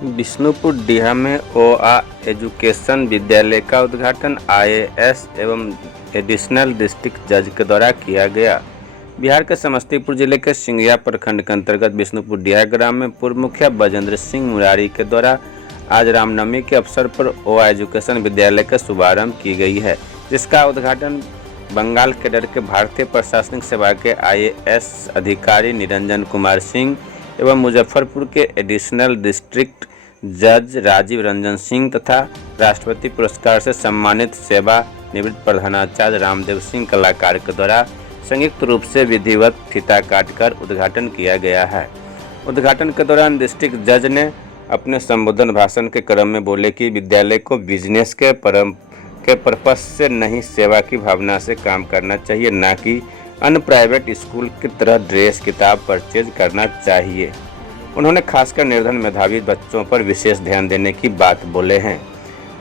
बिष्णुपुर डीहा में ओआ एजुकेशन विद्यालय का उद्घाटन आईएएस एवं एडिशनल डिस्ट्रिक्ट जज के द्वारा किया गया। बिहार के समस्तीपुर जिले के सिंघिया प्रखंड के अंतर्गत बिष्णुपुर डीहा ग्राम में पूर्व मुखिया बजेंद्र सिंह मुरारी के द्वारा आज रामनवमी के अवसर पर ओआ एजुकेशन विद्यालय का शुभारंभ की गई है, जिसका उद्घाटन बंगाल कैडर के भारतीय प्रशासनिक सेवा के आईएएस अधिकारी निरंजन कुमार सिंह एवं मुजफ्फरपुर के एडिशनल डिस्ट्रिक्ट जज राजीव रंजन सिंह तथा राष्ट्रपति पुरस्कार से सम्मानित सेवा निवृत्त प्रधानाचार्य रामदेव सिंह कलाकार के द्वारा संयुक्त रूप से विधिवत फीता काटकर उद्घाटन किया गया है। उद्घाटन के दौरान डिस्ट्रिक्ट जज ने अपने संबोधन भाषण के क्रम में बोले कि विद्यालय को बिजनेस के पर्पस से नहीं, सेवा की भावना से काम करना चाहिए, ना कि अन्य प्राइवेट स्कूल की तरह ड्रेस किताब परचेज करना चाहिए। उन्होंने खासकर निर्धन मेधावी बच्चों पर विशेष ध्यान देने की बात बोले हैं।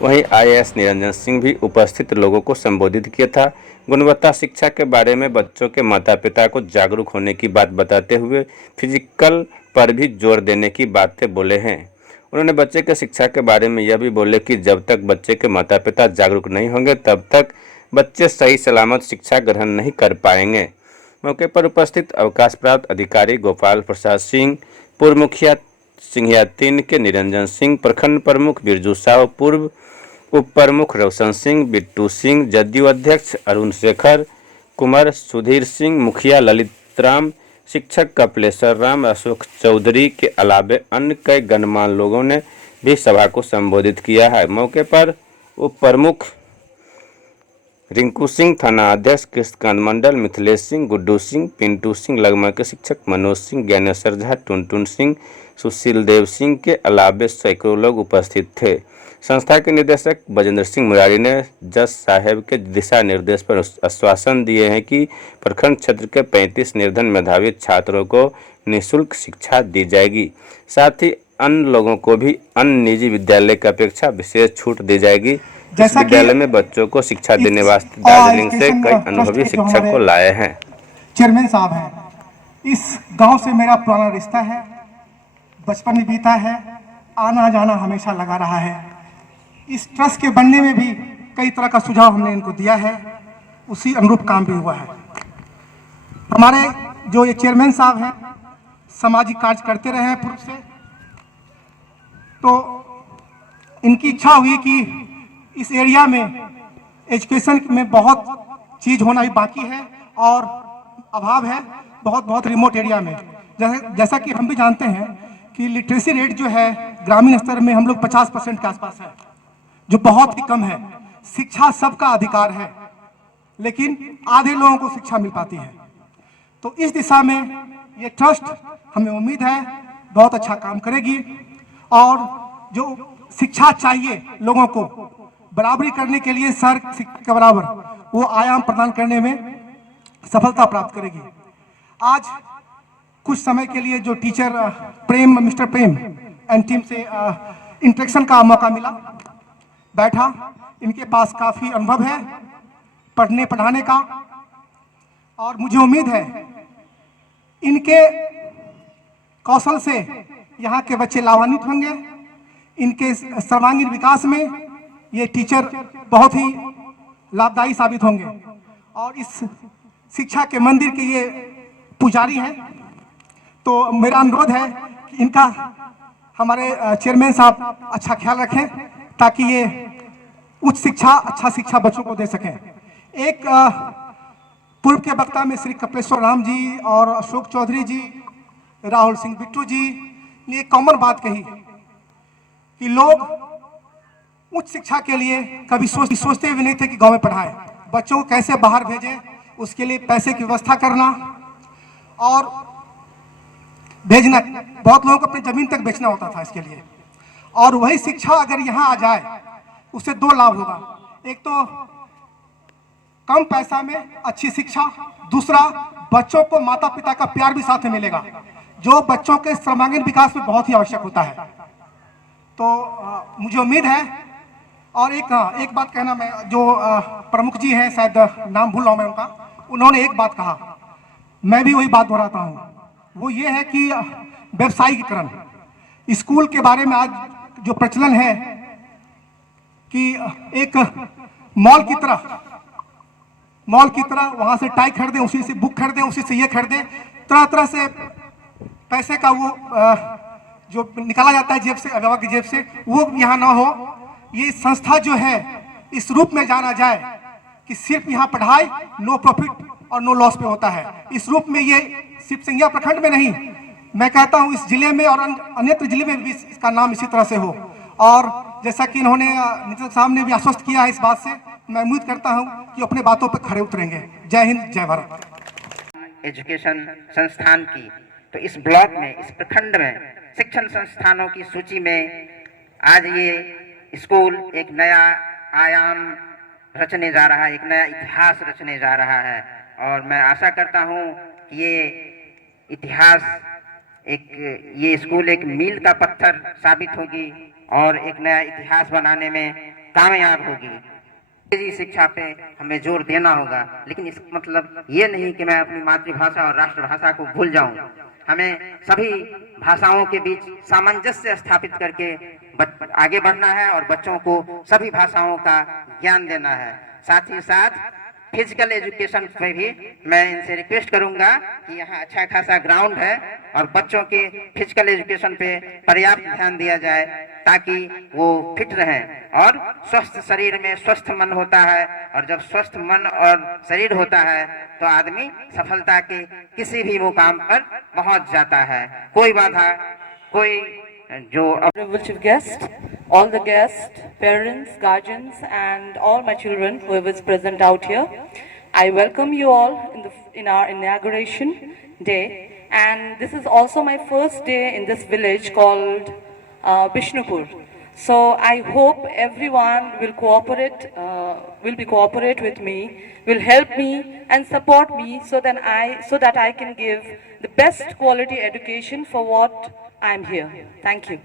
वहीं आईएएस निरंजन सिंह भी उपस्थित लोगों को संबोधित किया था। गुणवत्ता शिक्षा के बारे में बच्चों के माता पिता को जागरूक होने की बात बताते हुए फिजिकल पर भी जोर देने की बातें बोले हैं। उन्होंने बच्चे के शिक्षा के बारे में यह भी बोले कि जब तक बच्चे के माता पिता जागरूक नहीं होंगे तब तक बच्चे सही सलामत शिक्षा ग्रहण नहीं कर पाएंगे। मौके पर उपस्थित अवकाश प्राप्त अधिकारी गोपाल प्रसाद सिंह, पूर्व मुखिया सिंघिया 3 के निरंजन सिंह, प्रखंड प्रमुख बिरजू साव, पूर्व उप प्रमुख रोशन सिंह, बिट्टू सिंह, जदयू अध्यक्ष अरुण शेखर, कुमार सुधीर सिंह, मुखिया ललित राम, शिक्षक कपिलेश्वर राम, अशोक चौधरी के अलावे अन्य कई गणमान्य लोगों ने भी सभा को संबोधित किया है। मौके पर उप प्रमुख रिंकू सिंह, थाना अध्यक्ष कृष्णकांत मंडल, मिथिलेश सिंह, गुड्डू सिंह, पिंटू सिंह, लगमा के शिक्षक मनोज सिंह, ज्ञानेश्वर झा, टुनटुन सिंह, सुशील देव सिंह के अलावे सैकड़ों लोग उपस्थित थे। संस्था के निदेशक बजेंद्र सिंह मुरारी ने जज साहब के दिशा निर्देश पर आश्वासन दिए हैं कि प्रखंड क्षेत्र के 35 निर्धन मेधावी छात्रों को निःशुल्क शिक्षा दी जाएगी। साथ ही अन्य लोगों को भी अन्य निजी विद्यालय की अपेक्षा विशेष छूट दी जाएगी। इस विद्यालय में बच्चों को शिक्षा देने वास्ते दार्जिलिंग से कई अनुभवी शिक्षक को लाए हैं। चेयरमैन साहब हैं। इस गांव से मेरा पुराना रिश्ता है, बचपन में बीता है, आना जाना हमेशा लगा रहा है। इस ट्रस्ट के बनने में भी कई तरह का सुझाव हमने इनको दिया है, उसी अनुरूप काम भी हुआ है। हमारे जो ये चेयरमैन साहब हैं, सामाजिक कार्य करते रहे हैं पूर्व से, तो इनकी इच्छा हुई कि इस एरिया में एजुकेशन में बहुत चीज होना ही बाकी है और अभाव है बहुत रिमोट एरिया में। जैसा कि हम भी जानते हैं कि लिटरेसी रेट जो है ग्रामीण स्तर में हम लोग 50% के आसपास है, जो बहुत ही कम है। शिक्षा सबका अधिकार है, लेकिन आधे लोगों को शिक्षा मिल पाती है। तो इस दिशा में ये ट्रस्ट, हमें उम्मीद है, बहुत अच्छा काम करेगी और जो शिक्षा चाहिए लोगों को बराबरी करने के लिए सर के बराबर वो आयाम प्रदान करने में सफलता प्राप्त करेगी। आज कुछ समय के लिए जो teacher Prem, mister Prem and team से इंटरेक्शन का मौका मिला, बैठा, इनके पास काफी अनुभव है पढ़ने पढ़ाने का और मुझे उम्मीद है इनके कौशल से यहाँ के बच्चे लाभान्वित होंगे। इनके सर्वांगीण विकास में ये टीचर बहुत ही लाभदायी साबित होंगे और इस शिक्षा के मंदिर के ये पुजारी हैं। तो मेरा अनुरोध है कि इनका हमारे चेयरमैन साहब अच्छा ख्याल रखें ताकि ये उच्च शिक्षा, अच्छा शिक्षा बच्चों को दे सकें। एक पूर्व के वक्ता में श्री कपिलेश्वर राम जी और अशोक चौधरी जी, राहुल सिंह बिट्टू जी ने एक कॉमन बात कही कि लोग उच्च शिक्षा के लिए कभी सोचते भी नहीं थे कि गांव में पढ़ाएं। बच्चों को कैसे बाहर भेजें, उसके लिए पैसे की व्यवस्था करना और भेजना, बहुत लोगों को अपनी जमीन तक बेचना होता था इसके लिए। और वही शिक्षा अगर यहाँ आ जाए, उससे 2 लाभ होगा। एक तो कम पैसा में अच्छी शिक्षा, दूसरा बच्चों को माता पिता का प्यार भी साथ में मिलेगा, जो बच्चों के सर्वांगीण विकास में बहुत ही आवश्यक होता है। तो मुझे उम्मीद है। और एक बात कहना, मैं जो प्रमुख जी हैं, शायद नाम भूल रहा हूं मैं उनका, उन्होंने एक बात कहा, मैं भी वही बात दोहराता हूं, वो ये है कि व्यवसायीकरण। स्कूल के बारे में आज जो प्रचलन है कि एक मॉल की तरह वहां से टाई खरीदे, उसी से बुक खरीदे, उसी से ये खरीदे, तरह तरह से पैसे का वो जो निकाला जाता है जेब से, अभिभावक की जेब से, वो यहाँ ना हो। ये संस्था जो है इस रूप में जाना जाए कि सिर्फ यहाँ पढ़ाई नो प्रॉफिट और नो लॉस पे होता है। इस रूप में ये सिर्फ सिंघिया प्रखंड में नहीं, मैं कहता हूँ इस जिले में और अन्यत्र जिले में भी इसका नाम इसी तरह से हो। और जैसा कि इन्होंने नितिन साहब ने भी आश्वस्त किया है इस बात से, मैं उम्मीद करता हूँ कि अपने बातों पर खड़े उतरेंगे। जय हिंद, जय भारत। एजुकेशन संस्थान की, तो इस ब्लॉक में, इस प्रखंड में शिक्षण संस्थानों की सूची में आज ये स्कूल एक नया आयाम रचने जा रहा है, एक नया इतिहास रचने जा रहा है। और मैं आशा करता हूँ कि ये इतिहास ये स्कूल एक मील का पत्थर साबित होगी और एक नया इतिहास बनाने में कामयाब होगी। अंग्रेजी शिक्षा पे हमें जोर देना होगा, लेकिन इसका मतलब ये नहीं कि मैं अपनी मातृभाषा और राष्ट्रभाषा को भूल जाऊं। हमें सभी भाषाओं के बीच सामंजस्य स्थापित करके आगे बढ़ना है और बच्चों को सभी भाषाओं का ज्ञान देना है। साथ ही साथ फिजिकल एजुकेशन पे भी मैं इनसे रिक्वेस्ट करूंगा कि यहाँ अच्छा खासा ग्राउंड है और बच्चों के फिजिकल एजुकेशन पे पर्याप्त ध्यान दिया जाए ताकि वो फिट रहें। और स्वस्थ शरीर में स्वस्थ मन होता है, और जब स्वस्थ मन और शरीर होता है तो आदमी सफलता के किसी भी मुकाम पर पहुंच जाता है। कोई बाधा, कोई जो Honorable Chief Guest, all the guests, parents, guardians, and all my children who is present out here, I welcome you all in our inauguration day. And this is also my first day in this village called Bishnupur. So I hope everyone will cooperate with me, will help me and support me so that I can give the best quality education for what I'm here. Thank you.